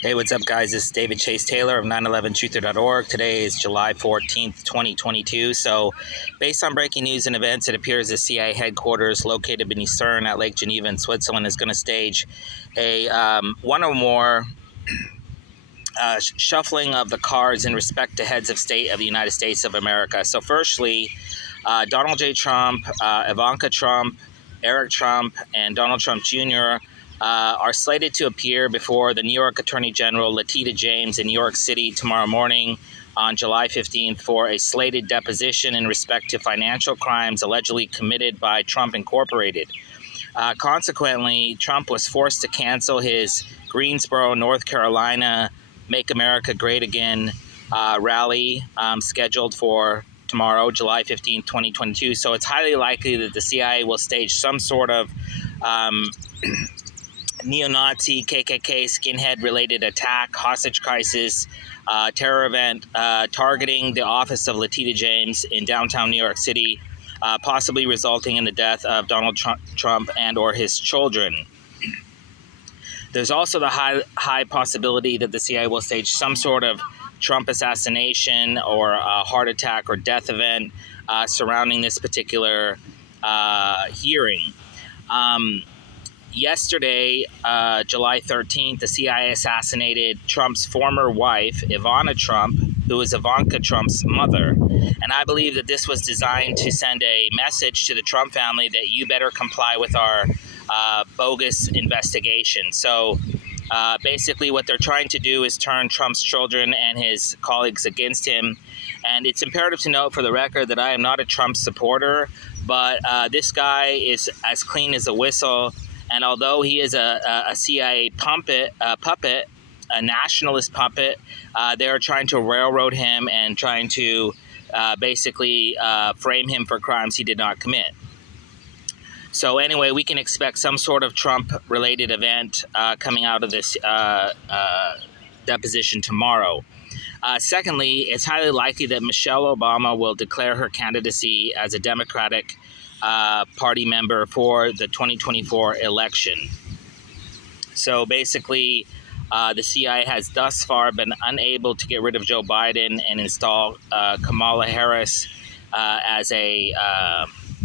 Hey, what's up, guys? This is David Chase Taylor of 911truther.org. Today is July 14th, 2022. So, based on breaking news and events, it appears the CIA headquarters located beneath CERN at Lake Geneva in Switzerland is going to stage a one or more shuffling of the cards in respect to heads of state of the United States of America. So, firstly, Donald J. Trump, Ivanka Trump, Eric Trump, and Donald Trump Jr. Are slated to appear before the New York Attorney General Letitia James in New York City tomorrow morning on July 15th for a slated deposition in respect to financial crimes allegedly committed by Trump Incorporated. Consequently, Trump was forced to cancel his Greensboro, North Carolina, Make America Great Again rally scheduled for tomorrow, July 15th, 2022. So it's highly likely that the CIA will stage some sort of neo-Nazi, KKK, skinhead-related attack, hostage crisis, terror event targeting the office of Letitia James in downtown New York City, possibly resulting in the death of Donald Trump and or his children. There's also the high possibility that the CIA will stage some sort of Trump assassination or a heart attack or death event surrounding this particular hearing. Yesterday, July 13th, the CIA assassinated Trump's former wife, Ivana Trump, who is Ivanka Trump's mother. And I believe that this was designed to send a message to the Trump family that you better comply with our bogus investigation. So basically what they're trying to do is turn Trump's children and his colleagues against him. And it's imperative to note for the record that I am not a Trump supporter, but this guy is as clean as a whistle. And although he is a CIA puppet, a nationalist puppet, they are trying to railroad him and trying to basically frame him for crimes he did not commit. So anyway, we can expect some sort of Trump-related event coming out of this deposition tomorrow. Secondly, it's highly likely that Michelle Obama will declare her candidacy as a Democratic Party member for the 2024 election. So basically, the CIA has thus far been unable to get rid of Joe Biden and install Kamala Harris as a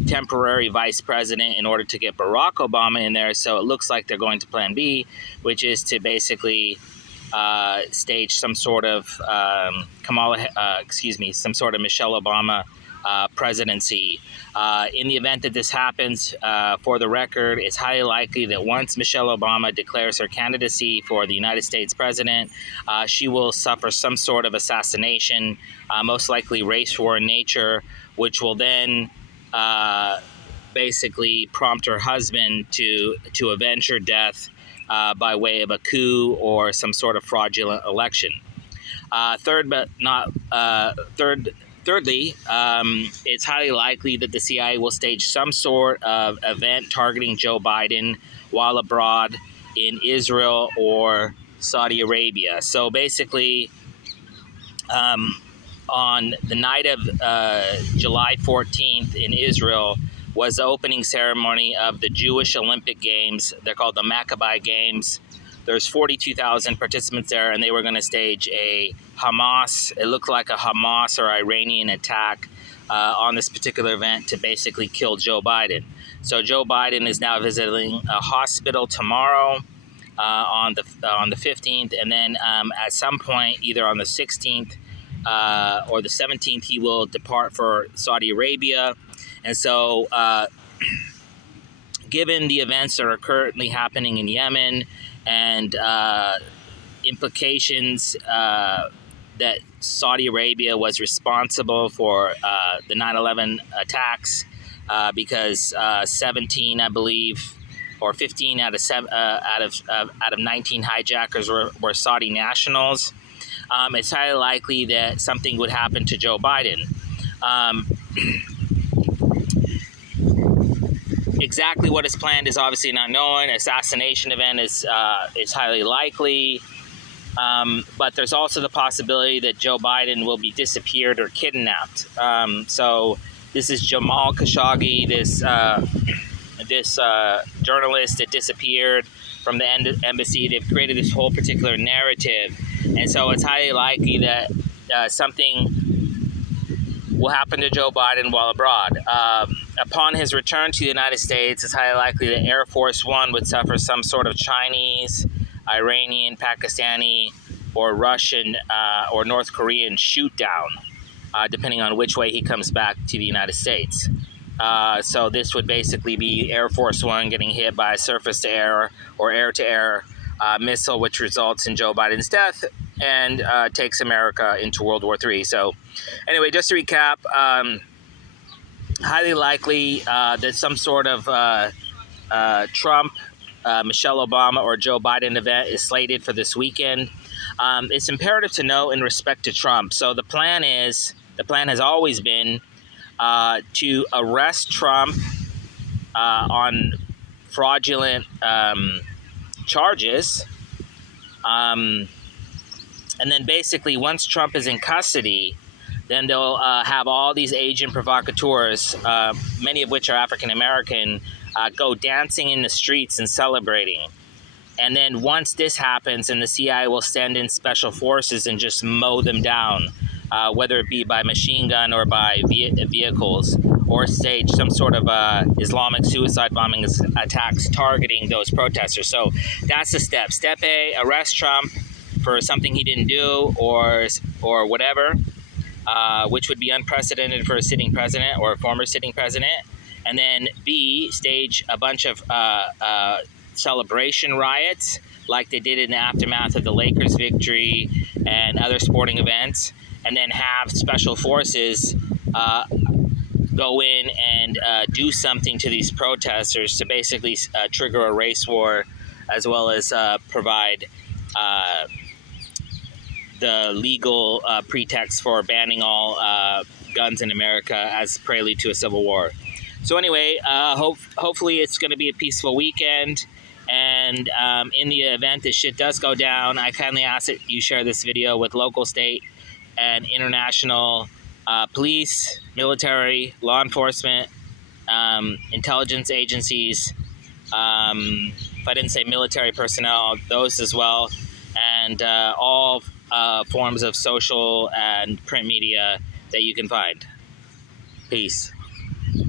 temporary vice president in order to get Barack Obama in there. So it looks like they're going to Plan B, which is to basically stage some sort of some sort of Michelle Obama presidency. In the event that this happens, for the record, it's highly likely that once Michelle Obama declares her candidacy for the United States president, she will suffer some sort of assassination, most likely race war in nature, which will then basically prompt her husband to avenge her death by way of a coup or some sort of fraudulent election. Thirdly, it's highly likely that the CIA will stage some sort of event targeting Joe Biden while abroad in Israel or Saudi Arabia. So basically, on the night of July 14th in Israel was the opening ceremony of the Jewish Olympic Games. They're called the Maccabee Games. There's 42,000 participants there, and they were going to stage a Hamas, it looked like a Hamas or Iranian attack on this particular event to basically kill Joe Biden. So Joe Biden is now visiting a hospital tomorrow on the 15th, and then at some point, either on the 16th or the 17th, he will depart for Saudi Arabia. And so given the events that are currently happening in Yemen and implications that Saudi Arabia was responsible for the 9/11 attacks because 17, I believe, or 15 out of 19 hijackers were Saudi nationals. It's highly likely that something would happen to Joe Biden. Exactly what is planned is obviously not known. Assassination event is highly likely. But there's also the possibility that Joe Biden will be disappeared or kidnapped. So this is Jamal Khashoggi, this this journalist that disappeared from the embassy. They've created this whole particular narrative, and so it's highly likely that something will happen to Joe Biden while abroad. Upon his return to the United States, it's highly likely that Air Force One would suffer some sort of Chinese, Iranian, Pakistani, or Russian or North Korean shoot down, depending on which way he comes back to the United States. So this would basically be Air Force One getting hit by a surface-to-air or air-to-air missile, which results in Joe Biden's death and takes America into World War III. So anyway, just to recap, highly likely that some sort of Trump, Michelle Obama, or Joe Biden event is slated for this weekend. It's imperative to know in respect to Trump. So the plan has always been to arrest Trump on fraudulent charges. And then basically once Trump is in custody, then they'll have all these agent provocateurs, many of which are African American, go dancing in the streets and celebrating. And then once this happens, then the CIA will send in special forces and just mow them down, whether it be by machine gun or by vehicles, or stage some sort of Islamic suicide bombing attacks targeting those protesters. So that's the step. Step A, arrest Trump for something he didn't do or whatever, which would be unprecedented for a sitting president or a former sitting president. And then B, stage a bunch of celebration riots like they did in the aftermath of the Lakers victory and other sporting events, and then have special forces go in and do something to these protesters to basically trigger a race war, as well as provide the legal pretext for banning all guns in America as prelude to a civil war. So anyway, hopefully it's going to be a peaceful weekend. And in the event this shit does go down, I kindly ask that you share this video with local, state, and international police, military, law enforcement, intelligence agencies. If I didn't say military personnel, those as well, and all forms of social and print media that you can find. Peace.